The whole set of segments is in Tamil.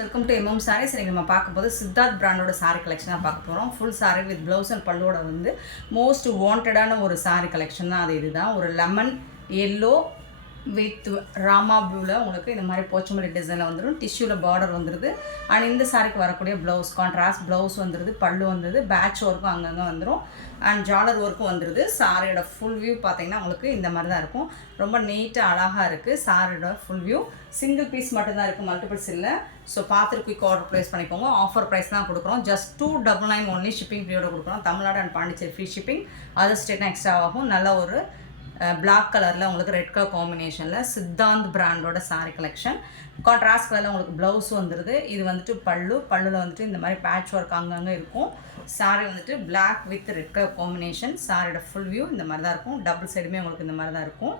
Welcome to MM saris. இன்றைக்கி நம்ம பார்க்க போது சித்தார்த் பிராண்டோட சாரீ கலெக்ஷனாக பார்க்க போகிறோம். Full sari with blouse and பல்லோட வந்து மோஸ்ட் வாண்டடான ஒரு சாரீ கலெக்ஷன் தான். அது இதுதான் ஒரு லெமன் எல்லோ வித் ராமா ப்ளூவில் உங்களுக்கு இந்த மாதிரி போச்சமல்லி டிசைனில் வந்துடும். டிஷ்யூவில் பார்டர் வந்துடுது. அண்ட் இந்த சாரிக்கு வரக்கூடிய ப்ளவுஸ் கான்ட்ராஸ்ட் ப்ளவுஸ் வந்துடுது. பல்லு வந்துடுது. பேட்ச் ஒர்க்கும் அங்கங்கே வந்துடும். அண்ட் ஜாலர் ஒர்க்கும் வந்துடுது. சாரியோட ஃபுல் வியூ பார்த்தீங்கன்னா உங்களுக்கு இந்த மாதிரி தான் இருக்கும். ரொம்ப நீட்டாக அழகாக இருக்குது. சாரியோட ஃபுல் வியூ சிங்கிள் பீஸ் மட்டும்தான் இருக்குது, மல்டிபிள்ஸ் இல்லை. ஸோ பார்த்துட்டு குயிக் ஆர்டர் ப்ளேஸ் பண்ணிக்கோங்க. ஆஃபர் ப்ரைஸ் தான் கொடுக்குறோம். ஜஸ்ட் 299 ஒன்லி ஷிப்பிங் ஃப்ரீயோட கொடுக்குறோம். Tamil Nadu and Pondicherry free shipping. Other ஸ்டேட்னா எக்ஸ்ட்ரா ஆகும். நல்ல ஒரு பிளாக் கலரில் உங்களுக்கு ரெட் கலர் காம்பினேஷனில் சித்தாந்த் பிராண்டோட சாரீ கலெக்ஷன். கான்ட்ராஸ்ட் கலரில் உங்களுக்கு ப்ளவுஸ் வந்துடுது. இது வந்துட்டு பல்லுவில் வந்துட்டு இந்த மாதிரி பேட்ச் ஒர்க் அங்கங்கே இருக்கும். சாரீ வந்துட்டு black with red colour combination. சாரியோட ஃபுல் வியூ இந்த மாதிரி தான் இருக்கும். டபுள் சைடுமே உங்களுக்கு இந்த மாதிரி தான் இருக்கும்.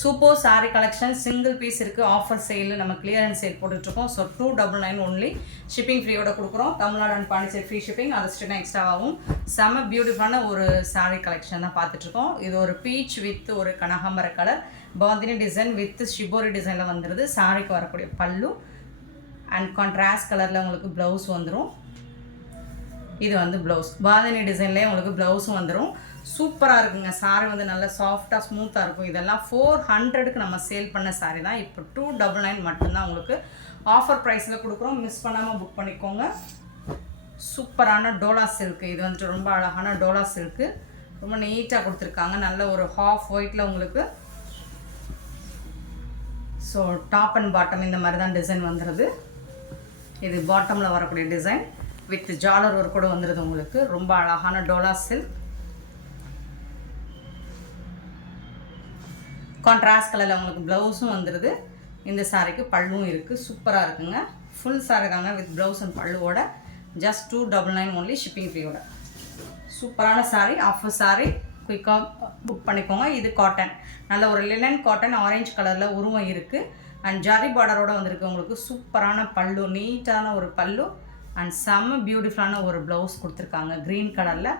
Super sari collection. Single piece இருக்குது. ஆஃபர் சேல் நம்ம கிளியரன்ஸ் சேல் போட்டுட்ருக்கோம். ஸோ 299 ஒன்லி ஷிப்பிங் ஃப்ரீயோட கொடுக்குறோம். Tamil Nadu and Pondicherry free shipping. அது ஸ்டேட்னா எக்ஸ்ட்ராவாகும். செம்ம பியூட்டிஃபுல்லான ஒரு சாரீ கலெக்ஷன் தான் பார்த்துட்ருக்கோம். இது ஒரு பீச் வித் ஒரு கனகாம்பர colour bandhani design with shibori டிசைனில் வந்துடுது. சாரிக்கு வரக்கூடிய பல்லு அண்ட் கான்ட்ராஸ்ட் கலரில் உங்களுக்கு ப்ளவுஸ் வந்துடும். இது வந்து ப்ளவுஸ் பாந்தினி டிசைன்லேயே உங்களுக்கு ப்ளவுஸும் வந்துடும். சூப்பராக இருக்குங்க. சாரி வந்து நல்லா சாஃப்டாக ஸ்மூத்தாக இருக்கும். இதெல்லாம் 400க்கு நம்ம சேல் பண்ண சாரி தான். இப்போ 299 மட்டும்தான் உங்களுக்கு ஆஃபர் ப்ரைஸில் கொடுக்குறோம். மிஸ் பண்ணாமல் புக் பண்ணிக்கோங்க. சூப்பரான டோலா சில்க்கு. இது வந்துட்டு ரொம்ப அழகான டோலா சில்க்கு. ரொம்ப நீட்டாக கொடுத்துருக்காங்க. நல்ல ஒரு ஹாஃப் ஒயிட்டில் உங்களுக்கு. ஸோ டாப் அண்ட் பாட்டம் இந்த மாதிரி தான் டிசைன் வந்துடுது. இது பாட்டமில் வரக்கூடிய டிசைன் வித் ஜாலர் ஒர்க் கூட வந்துடுது உங்களுக்கு. ரொம்ப அழகான டோலா சில்க். கான்ட்ராஸ்ட் கலரில் உங்களுக்கு ப்ளவுஸும் வந்துடுது. இந்த சாரிக்கு பல்லுவும் இருக்குது. சூப்பராக இருக்குங்க. ஃபுல் சாரி தாங்க வித் ப்ளவுஸ் அண்ட் பல்லுவோட. ஜஸ்ட் 299 ஒன்லி ஷிப்பிங் ஃப்ரீயோட. சூப்பரான சாரி, ஆஃபர் சாரி. குயிக்காக புக் பண்ணிக்கோங்க. இது காட்டன், நல்ல ஒரு லினன் காட்டன் ஆரஞ்சு கலரில் உருவம் இருக்குது. அண்ட் ஜரி பார்டரோட வந்திருக்கு உங்களுக்கு. சூப்பரான பல்லு, நீட்டான ஒரு பல்லு அண்ட் செம்ம பியூட்டிஃபுல்லான ஒரு ப்ளவுஸ் கொடுத்துருக்காங்க க்ரீன் கலரில்.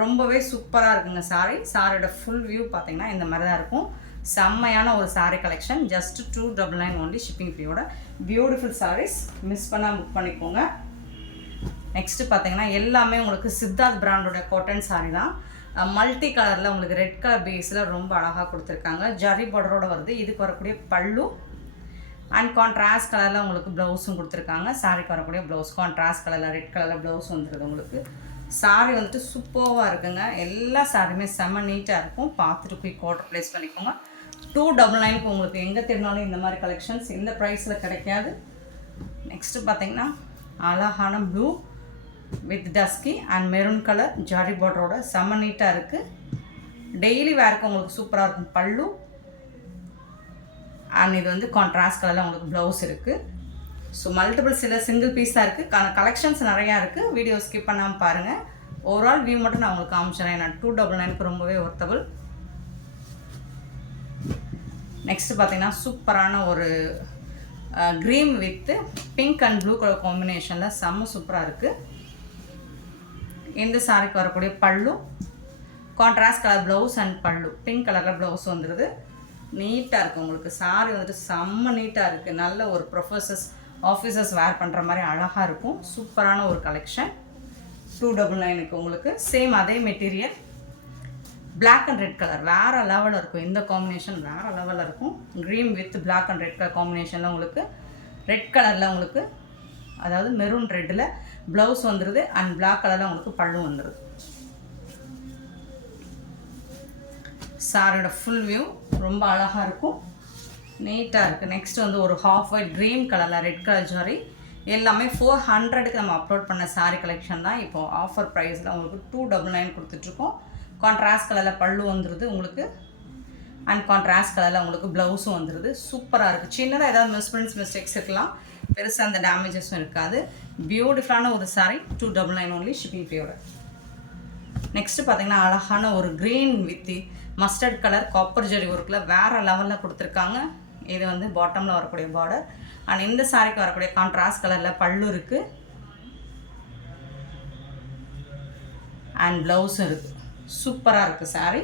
ரொம்பவே சூப்பராக இருக்குங்க சாரி. சாரியோட ஃபுல் வியூ பார்த்தீங்கன்னா இந்த மாதிரி தான் இருக்கும். செம்மையான ஒரு sari collection. Just 299 only shipping ஃப்ரீயோட. பியூட்டிஃபுல் சாரீஸ், மிஸ் பண்ணால் புக் பண்ணிக்கோங்க. நெக்ஸ்ட்டு பார்த்தீங்கன்னா எல்லாமே உங்களுக்கு சித்தார்த் பிராண்டோட காட்டன் சாரீ தான். மல்டி கலரில் உங்களுக்கு ரெட் கலர் பேஸில் ரொம்ப அழகாக கொடுத்துருக்காங்க. ஜரி பார்டரோடு வருது. இதுக்கு வரக்கூடிய பல்லு அண்ட் கான்ட்ராஸ்ட் கலரில் உங்களுக்கு ப்ளவுஸும் கொடுத்துருக்காங்க. சாரிக்கு வரக்கூடிய ப்ளவுஸ் கான்ட்ராஸ்ட் கலரில் ரெட் கலரில் ப்ளவுஸ் வந்துடுது உங்களுக்கு. சாரி வந்துட்டு சூப்பராக இருக்குங்க. எல்லா சாரியுமே செம்ம நீட்டாக இருக்கும். பார்த்துட்டு குயிக் ஆர்டர் ப்ளேஸ் பண்ணிக்கோங்க. 299க்கு உங்களுக்கு எங்கே திருநாளும் இந்த மாதிரி கலெக்ஷன்ஸ் இந்த ப்ரைஸில் கிடைக்காது. நெக்ஸ்ட்டு பார்த்தீங்கன்னா அழகான blue with dusky and maroon colour zari பார்டரோட செம்ம நீட்டாக இருக்குது. டெய்லி வேருக்கு உங்களுக்கு சூப்பராக இருக்கும் பல்லு. அண்ட் இது வந்து கான்ட்ராஸ்ட் கலரில் உங்களுக்கு ப்ளவுஸ் இருக்குது. ஸோ மல்டிபிள்ஸ் இல்லை, சிங்கிள் பீஸாக இருக்குது. கலெக்ஷன்ஸ் நிறையா இருக்குது. வீடியோ ஸ்கிப் பண்ணாமல் பாருங்கள். ஓவரால் வியூ மட்டும் நான் உங்களுக்கு காமிச்சிடறேன். நான் 299க்கு ரொம்பவே ஒர்த்தபிள். நெக்ஸ்ட்டு பார்த்தீங்கன்னா சூப்பரான ஒரு green with pink and blue colour காம்பினேஷனில் செம்ம சூப்பராக இருக்குது. இந்த சாரிக்கு வரக்கூடிய பல்லு கான்ட்ராஸ்ட் கலர் ப்ளவுஸ் அண்ட் பல்லு பிங்க் கலரில் ப்ளவுஸ் வந்துடுது. நீட்டாக இருக்குது உங்களுக்கு. சாரி வந்துட்டு செம்ம நீட்டாக இருக்குது. நல்ல ஒரு ஆஃபீஸர்ஸ் வேர் பண்ணுற மாதிரி அழகாக இருக்கும். சூப்பரான ஒரு கலெக்ஷன். 299க்கு உங்களுக்கு சேம் அதே material. Black and red colour வேறு லெவலில் இருக்கும். இந்த காம்பினேஷன் வேறு லெவலில் இருக்கும். Green with black and red colour காம்பினேஷனில் உங்களுக்கு ரெட் கலரில் உங்களுக்கு, அதாவது மெரூன் ரெட்டில் ப்ளவுஸ் வந்துடுது அண்ட் பிளாக் கலரில் உங்களுக்கு பல்லு வந்துடுது. சாரியோட ஃபுல் வியூ ரொம்ப அழகாக இருக்கும். நீட்டாக இருக்குது. நெக்ஸ்ட் வந்து ஒரு ஹாஃப் ஒயிட் க்ரீன் கலரில் ரெட் கலர் ஜாரி. எல்லாமே 400க்கு நம்ம அப்லோட் பண்ண சாரீ கலெக்ஷன் தான். இப்போது ஆஃபர் ப்ரைஸில் உங்களுக்கு 299 கொடுத்துட்ருக்கோம். கான்ட்ராஸ்ட் கலரில் பல்லு வந்துடுது உங்களுக்கு அண்ட் கான்ட்ராஸ்ட் கலரில் உங்களுக்கு ப்ளவுஸும் வந்துடுது. சூப்பராக இருக்குது. சின்னதாக ஏதாவது மிஸ்டேக்ஸ் இருக்கலாம், பெருசாக அந்த டேமேஜஸும் இருக்காது. பியூட்டிஃபுல்லான ஒரு சாரீ. 299 ஒன்லி ஷிப்பிங் ஃப்ரீயோட. நெக்ஸ்ட்டு பார்த்தீங்கன்னா அழகான ஒரு green with mustard colour copper zari ஒர்க்கில் வேறு லெவலில் கொடுத்துருக்காங்க. இது வந்து பாட்டமில் வரக்கூடிய பார்டர் அண்ட் இந்த சாரிக்கு வரக்கூடிய கான்ட்ராஸ்ட் கலரில் பல்லு இருக்குது அண்ட் ப்ளவுஸும் இருக்குது. சூப்பராக இருக்குது சாரீ.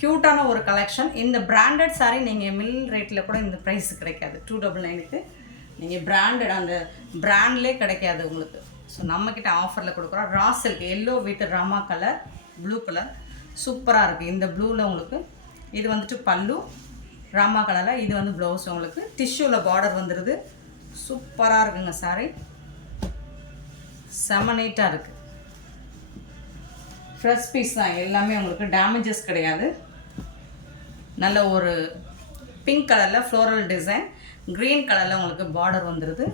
க்யூட்டான ஒரு கலெக்ஷன். இந்த பிராண்டட் சாரீ நீங்கள் மில் ரேட்டில் கூட இந்த ப்ரைஸ் கிடைக்காது. 299க்கு நீங்கள் பிராண்டட் அந்த பிராண்ட்லேயே கிடைக்காது உங்களுக்கு. ஸோ நம்மக்கிட்ட ஆஃபரில் கொடுக்குறோம். Raw silk yellow with Rama colour, blue colour சூப்பராக இருக்குது. இந்த ப்ளூவில் உங்களுக்கு இது வந்துட்டு பல்லு ராமா கலரில், இது வந்து ப்ளவுஸ் உங்களுக்கு டிஷ்யூவில் பார்டர் வந்துடுது. சூப்பராக இருக்குங்க சாரீ, செம நீட்டாக இருக்குது. ஃப்ரெஷ் பீஸ் தான் எல்லாமே, உங்களுக்கு டேமேஜஸ் கிடையாது. நல்ல ஒரு பிங்க் கலரில் ஃப்ளோரல் டிசைன், க்ரீன் கலரில் உங்களுக்கு பார்டர் வந்துடுது,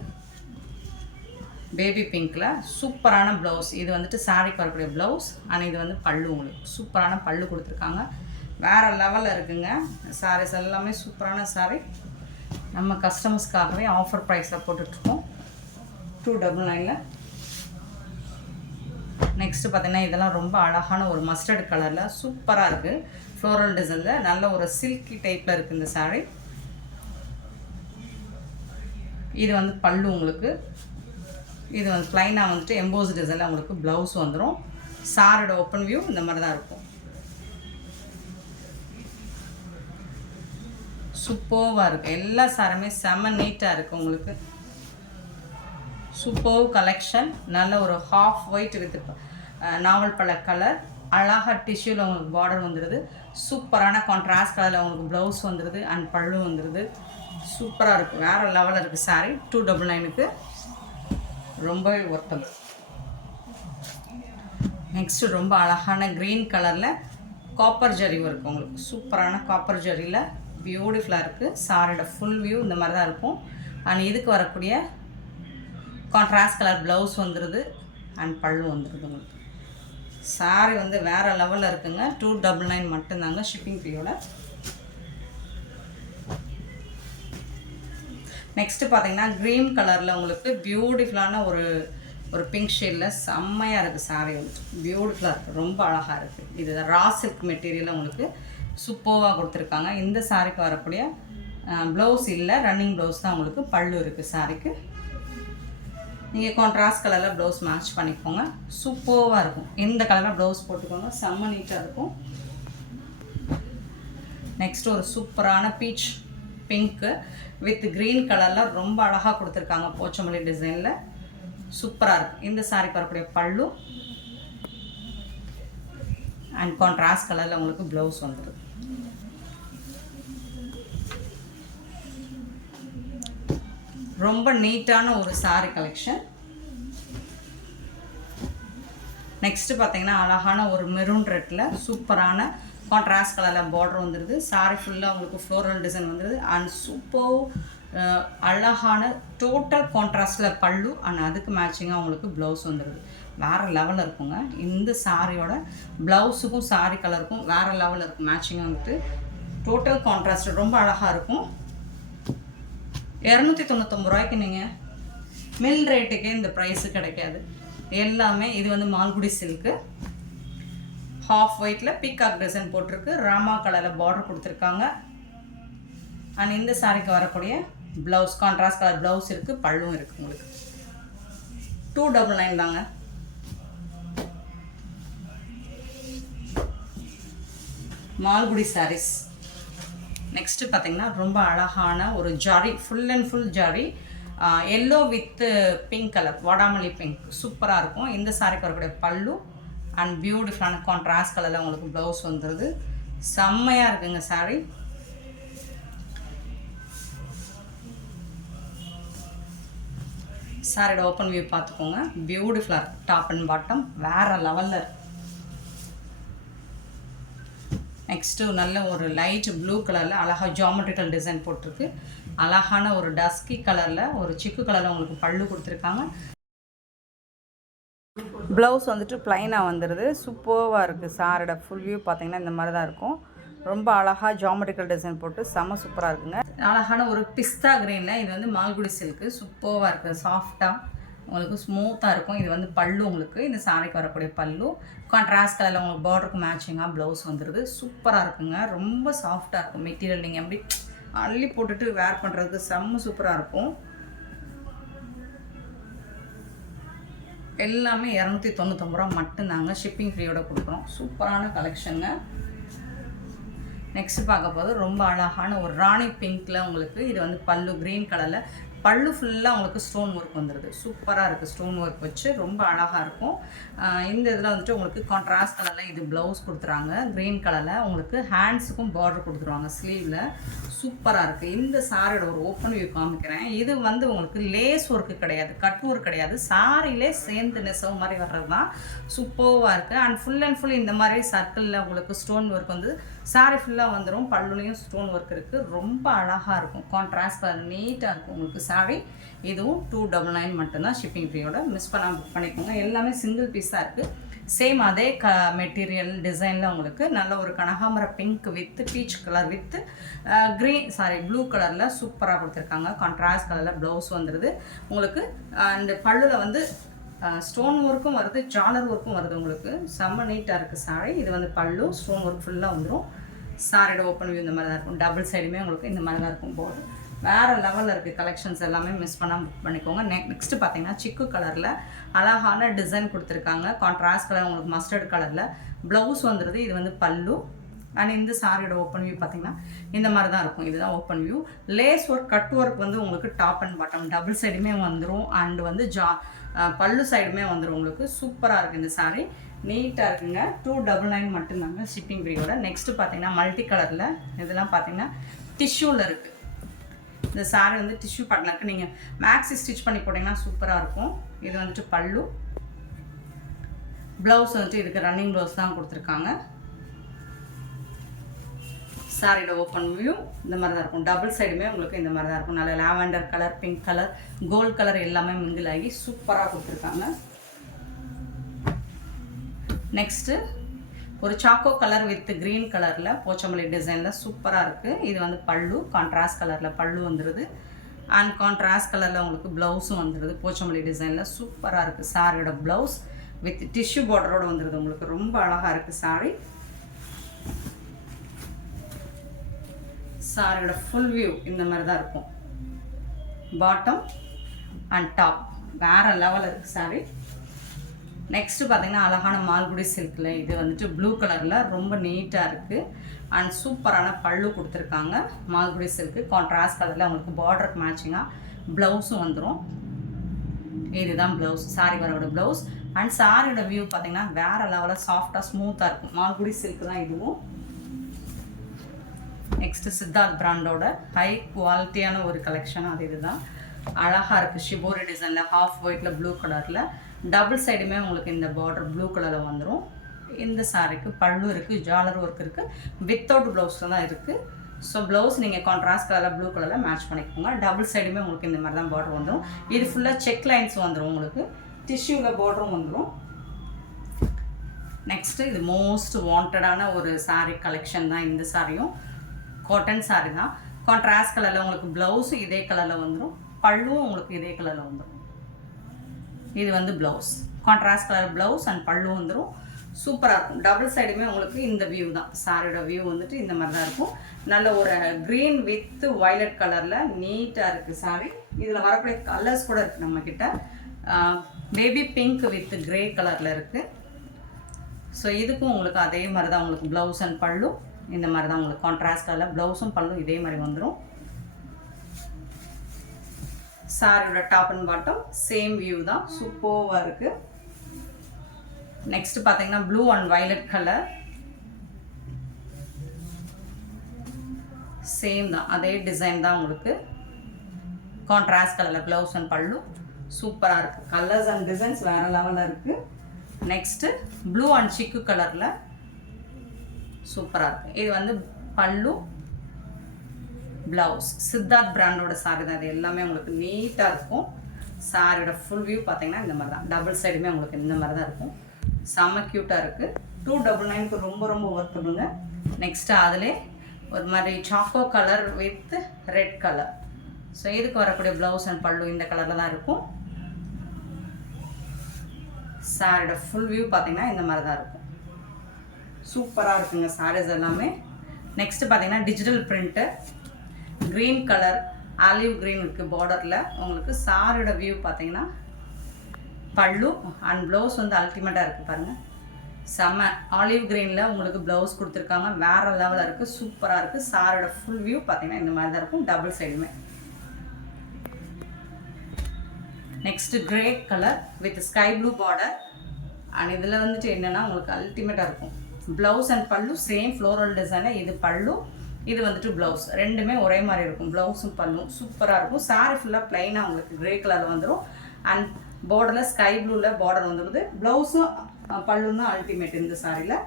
பேபி பிங்க்கில். சூப்பரான ப்ளவுஸ். இது வந்துட்டு சாரீக்கு வரக்கூடிய ப்ளவுஸ். ஆனால் இது வந்து பல்லு, உங்களுக்கு சூப்பரான பல்லு கொடுத்துருக்காங்க. வேறு லெவலில் இருக்குங்க. சாரீஸ் எல்லாமே சூப்பரான சாரீ. நம்ம கஸ்டமர்ஸ்க்காகவே ஆஃபர் ப்ரைஸில் போட்டுட்ருக்கோம் 299ல். நெக்ஸ்ட்டு பார்த்தீங்கன்னா இதெல்லாம் ரொம்ப அழகான ஒரு மஸ்டர்ட் கலரில் சூப்பராக இருக்குது. ஃப்ளோரல் டிசைனில் நல்ல ஒரு சில்கி டைப்பில் இருக்குது இந்த சாரீ. இது வந்து பல்லு உங்களுக்கு. இது வந்து ப்ளைனாக வந்துட்டு எம்போஸ் டிசைனில் உங்களுக்கு ப்ளவுஸ் வந்துடும். சாரோட ஓப்பன் வியூ இந்த மாதிரி தான் இருக்கும். சூப்பர்வாக இருக்குது. எல்லா சாருமே செம்ம நீட்டாக இருக்குது உங்களுக்கு. Super collection. நல்ல ஒரு ஹாஃப் ஒயிட் வித் நாவல் பழ கலர், அழகாக டிஷ்யூவில் உங்களுக்கு பார்டர் வந்துடுது. சூப்பரான கான்ட்ராஸ்ட் கலரில் உங்களுக்கு ப்ளவுஸ் வந்துடுது அண்ட் பல்லு வந்துடுது. சூப்பராக இருக்குது. வேறு லெவலில் இருக்குது சாரீ. 299க்கு ரொம்பவே ஒர்த்தது. நெக்ஸ்ட்டு ரொம்ப அழகான க்ரீன் கலரில் காப்பர் ஜரி இருக்குது உங்களுக்கு. சூப்பரான காப்பர் ஜரியில் பியூட்டிஃபுல்லாக இருக்குது. சாரியோட ஃபுல் வியூ இந்த மாதிரி தான் இருக்கும். அண்ட் இதுக்கு வரக்கூடிய கான்ட்ராஸ்ட் கலர் ப்ளவுஸ் வந்துடுது அண்ட் பல்லு வந்துடுது உங்களுக்கு. சாரி வந்து வேறு லெவலில் இருக்குங்க. 299 மட்டும்தாங்க ஷிப்பிங் ஃபீயோட. நெக்ஸ்ட்டு பார்த்தீங்கன்னா க்ரீன் கலரில் உங்களுக்கு பியூட்டிஃபுல்லான ஒரு பிங்க் ஷேடில் செம்மையாக இருக்குது சாரீ வந்துட்டு. பியூட்டிஃபுல்லாக இருக்குது, ரொம்ப அழகாக இருக்குது. இது ரா சில்க் மெட்டீரியலில் உங்களுக்கு சூப்பராக கொடுத்துருக்காங்க. இந்த சாரீக்கு வரக்கூடிய ப்ளவுஸ் இல்லை, ரன்னிங் ப்ளவுஸ் தான் உங்களுக்கு. பல்லு இருக்குது சாரீக்கு. நீங்கள் கான்ட்ராஸ்ட் கலரில் ப்ளவுஸ் மேட்ச் பண்ணிக்கோங்க. சூப்பராக இருக்கும். இந்த கலரில் ப்ளவுஸ் போட்டுக்கோங்க, செம்ம நீட்டாக இருக்கும். நெக்ஸ்ட் ஒரு சூப்பரான பீச் பிங்க்கு வித் க்ரீன் கலரில் ரொம்ப அழகாக கொடுத்துருக்காங்க. போச்சமல்லி டிசைனில் சூப்பராக இருக்குது. இந்த சாரீக்கு வரக்கூடிய பல்லு அண்ட் கான்ட்ராஸ்ட் கலரில் உங்களுக்கு ப்ளவுஸ் வந்துடும். ரொம்ப நீட்டான ஒரு சாரீ கலெக்ஷன். நெக்ஸ்ட்டு பார்த்தீங்கன்னா அழகான ஒரு மெரூன் ரெட்டில் சூப்பரான கான்ட்ராஸ்ட் கலரில் பார்டர் வந்துடுது. சாரீ ஃபுல்லாக உங்களுக்கு ஃப்ளோரல் டிசைன் வந்துடுது அண்ட் சூப்பர் அழகான டோட்டல் கான்ட்ராஸ்டில் பல்லு அண்ட் அதுக்கு மேட்சிங்காக உங்களுக்கு ப்ளவுஸ் வந்துடுது. வேறு லெவலில் இருக்குங்க. இந்த சாரியோட ப்ளவுஸுக்கும் சாரீ கலருக்கும் வேறு லெவலில் இருக்கும். மேட்சிங்காக வந்துட்டு டோட்டல் கான்ட்ராஸ்ட் ரொம்ப அழகாக இருக்கும். 299 ரூபாய்க்கு நீங்கள் மில் ரேட்டுக்கே இந்த ப்ரைஸு கிடைக்காது. எல்லாமே இது வந்து மால்குடி சில்க்கு, ஹாஃப் ஒயிட்டில் பீகாக் டிசைன் போட்டிருக்கு, ராமா கலரில் பார்டர் கொடுத்துருக்காங்க. அண்ட் இந்த சாரிக்கு வரக்கூடிய ப்ளவுஸ் கான்ட்ராஸ்ட் கலர் ப்ளவுஸ் இருக்குது, பல்லும் இருக்குது உங்களுக்கு. 299 தாங்க. மால்குடி சாரீஸ். நெக்ஸ்ட்டு பார்த்திங்கன்னா ரொம்ப அழகான ஒரு zari, full and full zari, yellow with pink colour, வாடாமல்லி பிங்க் சூப்பராக இருக்கும். இந்த சாரிக்கு வரக்கூடிய பல்லு அண்ட் பியூட்டிஃபுல்லான கான்ட்ராஸ்ட் கலரில் உங்களுக்கு ப்ளவுஸ் வந்துடுது. செம்மையாக இருக்குங்க சாரி. சாரியோட ஓப்பன் வியூ பார்த்துக்கோங்க. பியூட்டிஃபுல்லாக இருக்குது. டாப் அண்ட் பாட்டம் வேறு லெவலில் இருக்குது. நெக்ஸ்ட்டு நல்ல ஒரு லைட் ப்ளூ கலரில் அழகாக ஜாமெட்ரிக்கல் டிசைன் போட்டிருக்கு. அழகான ஒரு டஸ்கி கலரில் ஒரு சிக்கு கலரில் உங்களுக்கு பல்லு கொடுத்துருக்காங்க. ப்ளவுஸ் வந்துட்டு ப்ளைனாக வந்துடுது. சூப்பராக இருக்குது. சாரோட ஃபுல் வியூ பார்த்தீங்கன்னா இந்த மாதிரி தான் இருக்கும். ரொம்ப அழகாக ஜாமெட்ரிக்கல் டிசைன் போட்டு செம்ம சூப்பராக இருக்குங்க. அழகான ஒரு பிஸ்தா கிரீனில் இது வந்து மால்குடி சில்க்கு சூப்பராக இருக்குது. சாஃப்டாக உங்களுக்கு ஸ்மூத்தாக இருக்கும். இது வந்து பல்லு உங்களுக்கு. இந்த சாரிக்கு வரக்கூடிய பல்லு கான்ட்ராஸ்ட் கலரில் உங்களுக்கு பார்டருக்கு மேட்சிங்காக ப்ளவுஸ் வந்துடுது. சூப்பராக இருக்குங்க. ரொம்ப சாஃப்டாக இருக்கும் மெட்டீரியல். நீங்கள் எப்படி அள்ளி போட்டுட்டு வேர் பண்ணுறதுக்கு செம்ம சூப்பராக இருக்கும். எல்லாமே 299 ரூபா மட்டும்தாங்க ஷிப்பிங் ஃப்ரீயோட கொடுக்குறோம். சூப்பரான கலெக்ஷனுங்க. நெக்ஸ்ட் பார்க்க போது ரொம்ப அழகான ஒரு ராணி பிங்க்கில் உங்களுக்கு இது வந்து பல்லு க்ரீன் கலரில் பல்லு ஃபுல்லாக உங்களுக்கு ஸ்டோன் ஒர்க் வந்துடுது. சூப்பராக இருக்குது. ஸ்டோன் ஒர்க் வச்சு ரொம்ப அழகாக இருக்கும். இந்த இதில் வந்துட்டு உங்களுக்கு கான்ட்ராஸ்ட் கலரில் இது ப்ளவுஸ் கொடுத்துறாங்க. க்ரீன் கலரில் உங்களுக்கு ஹேண்ட்ஸுக்கும் பார்டர் கொடுத்துருவாங்க ஸ்லீவில். சூப்பராக இருக்குது. இந்த சாரியோட ஒரு ஓப்பன் வியூ காமிக்கிறேன். இது வந்து உங்களுக்கு லேஸ் ஒர்க்கு கிடையாது, கட் ஒர்க் கிடையாது, சாரியிலே சேர்ந்து நெசவு மாதிரி வர்றது தான். சூப்பராக இருக்குது. அண்ட் ஃபுல் இந்த மாதிரி சர்க்கிளில் உங்களுக்கு ஸ்டோன் ஒர்க் வந்து சாரி ஃபுல்லாக வந்துடும். பல்லுலையும் ஸ்டோன் ஒர்க் இருக்குது. ரொம்ப அழகாக இருக்கும். கான்ட்ராஸ்ட் கலர் நீட்டாக இருக்கும் உங்களுக்கு சாரி. இதுவும் 299 மட்டும்தான் ஷிப்பிங் ஃப்ரீயோட. மிஸ் பண்ணாமல் புக் பண்ணிக்கோங்க. எல்லாமே சிங்கிள் பீஸாக இருக்குது. சேம் அதே மெட்டீரியல் டிசைனில் உங்களுக்கு நல்ல ஒரு கனகாமர pink with peach colour with blue கலரில் சூப்பராக கொடுத்துருக்காங்க. கான்ட்ராஸ்ட் கலரில் ப்ளவுஸ் வந்துடுது உங்களுக்கு. அண்ட் பல்லுவில் வந்து ஸ்டோன் ஒர்க்கும் வருது, ஜாலர் ஒர்க்கும் வருது உங்களுக்கு. செம்ம நீட்டாக இருக்குது சாரி. இது வந்து பல்லு ஸ்டோன் ஒர்க் ஃபுல்லாக வந்துடும். சாரியோட ஓப்பன் வியூ இந்த மாதிரி தான் இருக்கும். டபுள் சைடுமே உங்களுக்கு இந்த மாதிரி தான் இருக்கும். போர்டு வேறு லெவலில் இருக்குது. கலெக்ஷன்ஸ் எல்லாமே மிஸ் பண்ணாமல் புக் பண்ணிக்கோங்க. நெக்ஸ்ட்டு பார்த்தீங்கன்னா சிக்கு கலரில் அழகான டிசைன் கொடுத்துருக்காங்க. கான்ட்ராஸ்ட் கலர் உங்களுக்கு மஸ்டர்ட் கலரில் ப்ளவுஸ் வந்துடுது. இது வந்து பல்லு. அண்ட் இந்த சாரியோட ஓப்பன் வியூ பார்த்தீங்கன்னா இந்த மாதிரி தான் இருக்கும். இதுதான் open view. Lace work cut work வந்து உங்களுக்கு டாப் அண்ட் பாட்டம் டபுள் சைடுமே வந்துடும். அண்ட் வந்து பல்லு சைடுமே வந்துடும் உங்களுக்கு. சூப்பராக இருக்குது இந்த சாரி. நீட்டாக இருக்குங்க. 299 மட்டும்தாங்க ஷிப்பிங் ஃப்ரீயோட. நெக்ஸ்ட்டு பார்த்தீங்கன்னா மல்டி கலரில் இதெல்லாம் பார்த்தீங்கன்னா டிஷ்யூவில் இருக்குது. இந்த சாரி வந்து டிஷ்யூ பேட்டர்னுக்கு நீங்கள் மேக்ஸி ஸ்டிச் பண்ணி போட்டிங்கன்னா சூப்பராக இருக்கும். இது வந்துட்டு பல்லு. ப்ளவுஸ் வந்துட்டு இதுக்கு ரன்னிங் ப்ளவுஸ் தான் கொடுத்துருக்காங்க. சாரியோட ஓப்பன் வியூ இந்த மாதிரி தான் இருக்கும். டபுள் சைடுமே உங்களுக்கு இந்த மாதிரி தான் இருக்கும். நல்ல lavender colour, pink colour, gold colour எல்லாமே மிங்கிள் ஆகி சூப்பராக கொடுத்துருக்காங்க. நெக்ஸ்ட்டு ஒரு சாக்கோ கலர் வித் க்ரீன் கலரில் போச்சமல்லி டிசைனில் சூப்பராக இருக்குது. இது வந்து பல்லு. கான்ட்ராஸ்ட் கலரில் பல்லு வந்துடுது. அண்ட் கான்ட்ராஸ்ட் கலரில் உங்களுக்கு ப்ளவுஸும் வந்துடுது. போச்சமல்லி டிசைனில் சூப்பராக இருக்குது. சாரியோட ப்ளவுஸ் வித் டிஷ்யூ பார்டரோடு வந்துடுது உங்களுக்கு. ரொம்ப அழகாக இருக்குது சாரி. சாரியோட ஃபுல் வியூ இந்த மாதிரி தான் இருக்கும். பாட்டம் அண்ட் டாப் வேறு லெவலில் இருக்குது சாரி. நெக்ஸ்ட்டு பார்த்தீங்கன்னா அழகான மால்குடி சில்கில் இது வந்துட்டு ப்ளூ கலரில் ரொம்ப நீட்டாக இருக்குது. அண்ட் சூப்பரான பல்லு கொடுத்துருக்காங்க. மால்குடி சில்க்கு கான்ட்ராஸ்ட் கலரில் உங்களுக்கு பார்டருக்கு மேட்சிங்காக ப்ளவுஸும் வந்துடும். இதுதான் ப்ளவுஸ். சாரி வரோட ப்ளவுஸ். அண்ட் சாரியோட வியூ பார்த்தீங்கன்னா வேறு லெவலில் சாஃப்டாக ஸ்மூத்தாக இருக்கும். மால்குடி சில்க்கு தான் இதுவும். நெக்ஸ்ட்டு சித்தார்த் பிராண்டோட ஹை குவாலிட்டியான ஒரு கலெக்ஷன். அது இதுதான். அழகாக இருக்குது. ஷிபோரி டிசைனில் ஹாஃப் ஒயிட்டில் ப்ளூ கலரில் டபுள் சைடுமே உங்களுக்கு இந்த பார்டர் ப்ளூ கலரில் வந்துடும். இந்த சாரிக்கு பல்லு இருக்குது, ஜாலர் ஒர்க் இருக்குது, வித்தவுட் ப்ளவுஸில் தான் இருக்குது. ஸோ ப்ளவுஸ் நீங்கள் கான்ட்ராஸ்ட் கலரில் ப்ளூ கலரில் மேட்ச் பண்ணிக்கோங்க. டபுள் சைடுமே உங்களுக்கு இந்த மாதிரி தான் பார்டர் வந்துடும். இது ஃபுல்லாக செக் லைன்ஸ் வந்துடும் உங்களுக்கு. டிஷ்யூவில் பார்டரும் வந்துடும். நெக்ஸ்ட்டு இது மோஸ்ட் வாண்டடான ஒரு சாரீ கலெக்ஷன் தான். இந்த சாரியும் காட்டன் சாரீ தான். கான்ட்ராஸ்ட் கலரில் உங்களுக்கு ப்ளவுஸும் இதே கலரில் வந்துடும். பல்லுவும் உங்களுக்கு இதே கலரில் வந்துடும். இது வந்து blouse. Contrast colour blouse and பல்லு வந்துடும். சூப்பராக இருக்கும். டபுள் சைடுமே உங்களுக்கு இந்த வியூ தான். சாரியோட வியூ வந்துட்டு இந்த மாதிரி தான் இருக்கும். நல்ல ஒரு க்ரீன் வித் வயலட் கலரில் நீட்டாக இருக்குது சாரி. இதில் வரக்கூடிய கலர்ஸ் கூட இருக்குது நம்மக்கிட்ட. பேபி பிங்க் வித் க்ரே கலரில் இருக்குது. ஸோ இதுக்கும் உங்களுக்கு அதே மாதிரி தான் உங்களுக்கு ப்ளவுஸ் அண்ட் பல்லு இந்த மாதிரி தான் உங்களுக்கு கான்ட்ராஸ்ட் கலரில் ப்ளவுஸும் பல்லும் இதே மாதிரி வந்துடும். சாரியோட top and bottom same view தான். சூப்பராக இருக்குது. நெக்ஸ்ட் பார்த்தீங்கன்னா blue and violet colour same தான். அதே டிசைன் தான் உங்களுக்கு. கான்ட்ராஸ்ட் கலரில் ப்ளவுஸ் அண்ட் பல்லு சூப்பராக இருக்குது. கலர்ஸ் அண்ட் டிசைன்ஸ் வேறு லெவலில் இருக்குது. நெக்ஸ்ட்டு ப்ளூ அண்ட் சிக்கு கலரில் சூப்பராக இருக்குது. இது வந்து பல்லு, ப்ளவுஸ். சித்தார்த் பிராண்டோட சாரி தான். இது எல்லாமே உங்களுக்கு நீட்டாக இருக்கும். சாரியோட ஃபுல் வியூ பார்த்தீங்கன்னா இந்த மாதிரி தான். டபுள் சைடுமே உங்களுக்கு இந்த மாதிரி தான் இருக்கும். செம்ம க்யூட்டாக இருக்குது. 299க்கு ரொம்ப ரொம்ப ஒர்த்தபுளுங்க. நெக்ஸ்ட்டு அதிலே ஒரு மாதிரி choco colour with red colour. So இதுக்கு வரக்கூடிய ப்ளவுஸ் அண்ட் பல்லு இந்த கலரில் தான் இருக்கும். சாரியோட ஃபுல் வியூ பார்த்தீங்கன்னா இந்த மாதிரி தான் இருக்கும். சூப்பராக இருக்குங்க சாரீஸ் எல்லாமே. நெக்ஸ்ட்டு பார்த்தீங்கன்னா digital print green colour, olive green இருக்குது பார்டரில் உங்களுக்கு. சாரியோட வியூ பார்த்தீங்கன்னா பல்லு அண்ட் ப்ளவுஸ் வந்து அல்டிமேட்டாக இருக்குது பாருங்கள். செம்ம ஆலிவ் கிரீனில் உங்களுக்கு ப்ளவுஸ் கொடுத்துருக்காங்க. வேறு லெவலில் இருக்குது, சூப்பராக இருக்குது. சாரோட ஃபுல் வியூ பார்த்தீங்கன்னா இந்த மாதிரி தான் இருக்கும், டபுள் சைடுமே. Next grey colour with sky blue border. And இதில் வந்துட்டு என்னென்னா உங்களுக்கு அல்டிமேட்டாக இருக்கும். ப்ளவுஸ் அண்ட் பல்லு சேம் ஃப்ளோரல் டிசைனு. இது பல்லு, இது வந்துட்டு ப்ளவுஸ். ரெண்டுமே ஒரே மாதிரி இருக்கும், ப்ளவுஸும் பல்லும் சூப்பராக இருக்கும். சாரி ஃபுல்லாக ப்ளைனாக உங்களுக்கு கிரே கலர் வந்துடும். அண்ட் பார்டரில் ஸ்கை ப்ளூவில் பார்டர் வந்துடுது. ப்ளவுஸும் பல்லும் தான் அல்டிமேட் இந்த சாரியில்.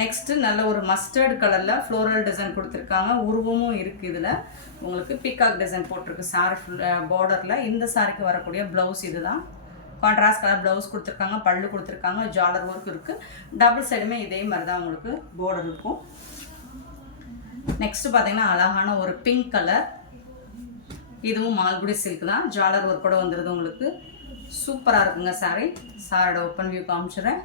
நெக்ஸ்ட்டு நல்ல ஒரு மஸ்டர்ட் கலரில் ஃப்ளோரல் டிசைன் கொடுத்துருக்காங்க. உருவமும் இருக்குது. இதில் உங்களுக்கு பீகாக் டிசைன் போட்டிருக்கு சாரி ஃபுல் பார்டரில். இந்த சாரிக்கு வரக்கூடிய ப்ளவுஸ் இது தான். கான்ட்ராஸ்ட் கலர் ப்ளவுஸ் கொடுத்துருக்காங்க, பல்லு கொடுத்துருக்காங்க, ஜாலர் ஒர்க் இருக்குது. டபுள் சைடுமே இதே மாதிரி தான் உங்களுக்கு பார்டர் இருக்கும். நெக்ஸ்ட்டு பார்த்தீங்கன்னா அழகான ஒரு பிங்க் கலர். இதுவும் மால்குடி சில்க் தான், ஜாலர் ஒர்க்கோட வந்துடுது உங்களுக்கு. சூப்பராக இருக்குங்க சாரி. சாரோட ஓப்பன் வியூ காமிச்சிடுறேன்.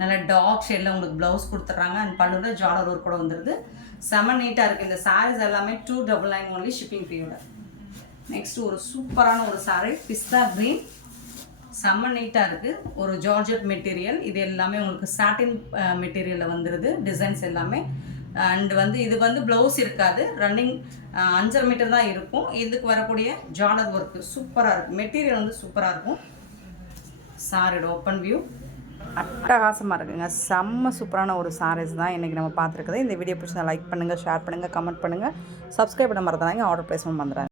நல்லா டார்க் ஷேடில் உங்களுக்கு ப்ளவுஸ் கொடுத்துட்றாங்க. அண்ட் பல்லுவில் ஜாலர் ஒர்க் கூட வந்துடுது. செம நீட்டாக இருக்குது. இந்த சாரீஸ் எல்லாமே 299 ஒன்லி ஷிப்பிங் ஃப்ரீயோட. நெக்ஸ்ட்டு ஒரு சூப்பரான ஒரு சாரீ, பிஸ்தா க்ரீன். செம்ம நீட்டாக இருக்குது. ஒரு ஜார்ஜெட் மெட்டீரியல். இது எல்லாமே உங்களுக்கு சாட்டின் மெட்டீரியலில் வந்துடுது டிசைன்ஸ் எல்லாமே. அண்ட் இது ப்ளவுஸ் இருக்காது, ரன்னிங் 5.5 மீட்டர் தான் இருக்கும். இதுக்கு வரக்கூடிய ஜாலர் ஒர்க்கு சூப்பராக இருக்குது. மெட்டீரியல் சூப்பராக இருக்கும். சாரியோட ஓப்பன் வியூ அட்டகாசமாக இருக்குங்க. செம்ம சூப்பரான ஒரு சாரீஸ் தான் இன்றைக்கி நம்ம பார்த்துருக்குது. இந்த வீடியோ பிடிச்சா லைக் பண்ணுங்கள், ஷேர் பண்ணுங்கள், கமெண்ட் பண்ணுங்கள், சப்ஸ்கிரைப் பண்ண மறந்துடாதீங்க. ஆர்டர் ப்ளேஸ் பண்ணுறேன்.